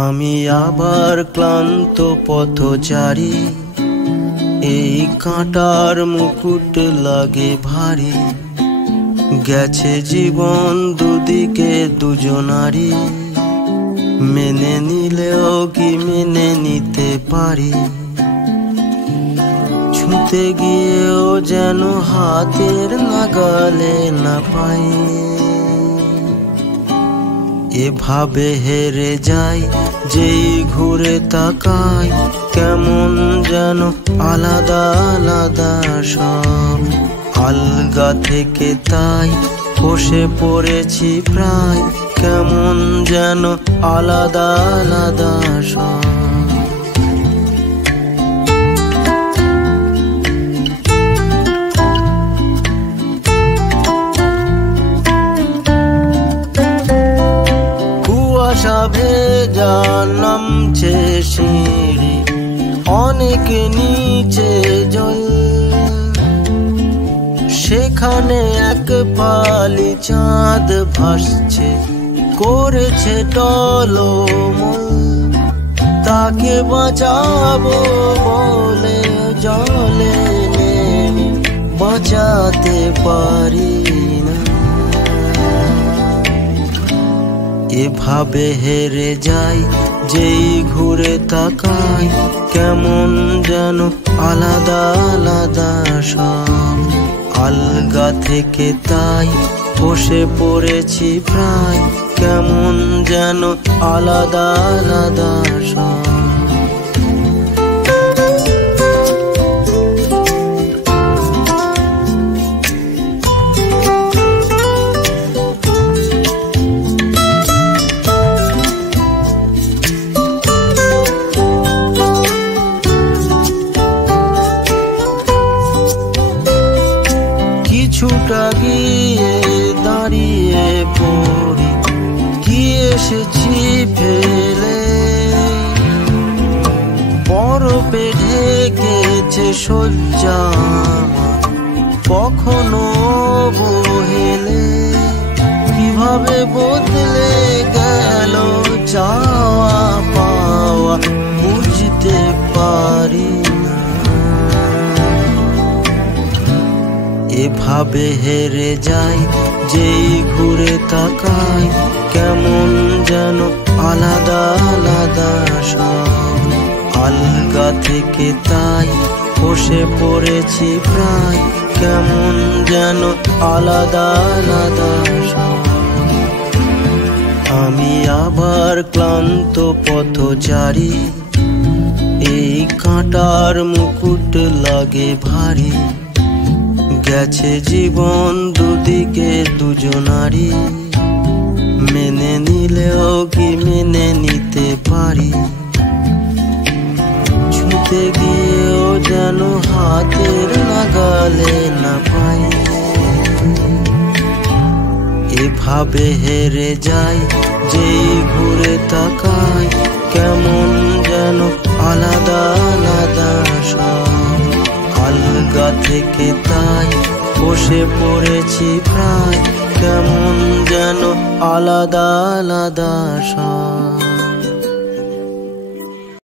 আমি আবার ক্লান্ত পথচারী, এই কাঁটার মুকুট লাগে ভারী। গেছে জীবন দুদিকে দুজনারই, মেনে নিলেও কি মেনে নিতে পারি? ছুঁতে গিয়েও যেন হাতের নাগালে না পাই। এভাবে হেরে যাই যেই ঘুরে তাকাই, কেমন যেন আলাদা আলাদা সব। আলগা থেকে তাই বসে পড়েছি প্রায়, কেমন যেন আলাদা আলাদা সব। কুয়াশা ভেজা নামছে সিঁড়ি, অনেক নিচে জল। সেখানে এক পালি চাঁদ ভাসছে, করেছে টলমল। তাকে বাঁচাবো বলে জলে নেমে বাঁচাতে পারি না। এভাবে হেরে যাই যেই ঘুরে তাকাই, কেমন যেন আলাদা আলাদা সব। আলগা থেকে তাই বসে পড়েছি প্রায়, কেমন যেন আলাদা আলাদা সব। কিছুটা গিয়ে দাঁড়িয়ে পড়ি, কি এসেছি ফেলে। বরফে ঢেকেছে শয্যা আমার, কখনো বহেলে। কিভাবে বদলে গেল চাওয়া পাওয়া বুঝতে পারি না। এভাবে হেরে যাই যেই ঘুরে তাকাই, কেমন যেন আলাদা আলাদা সব। আলগা থেকে তাই বসে পড়েছি প্রায়, কেমন যেন আলাদা আলাদা সব। আমি আবার ক্লান্ত পথচারী, এই কাঁটার মুকুট লাগে ভারী। গেছে জীবন দুদিকে দুজনারই, মেনে নিলেও কি মেনে নিতে পারি? ছুঁতে গিয়েও যেন হাতের নাগালে না পাই। এভাবে হেরে যাই যেই ঘুরে তাকাই, কেমন যেন আলাদা আলাদা সব। আলগা থেকে তাই বসে পড়েছি প্রায়, কেমন যেন আলাদা আলাদা সব।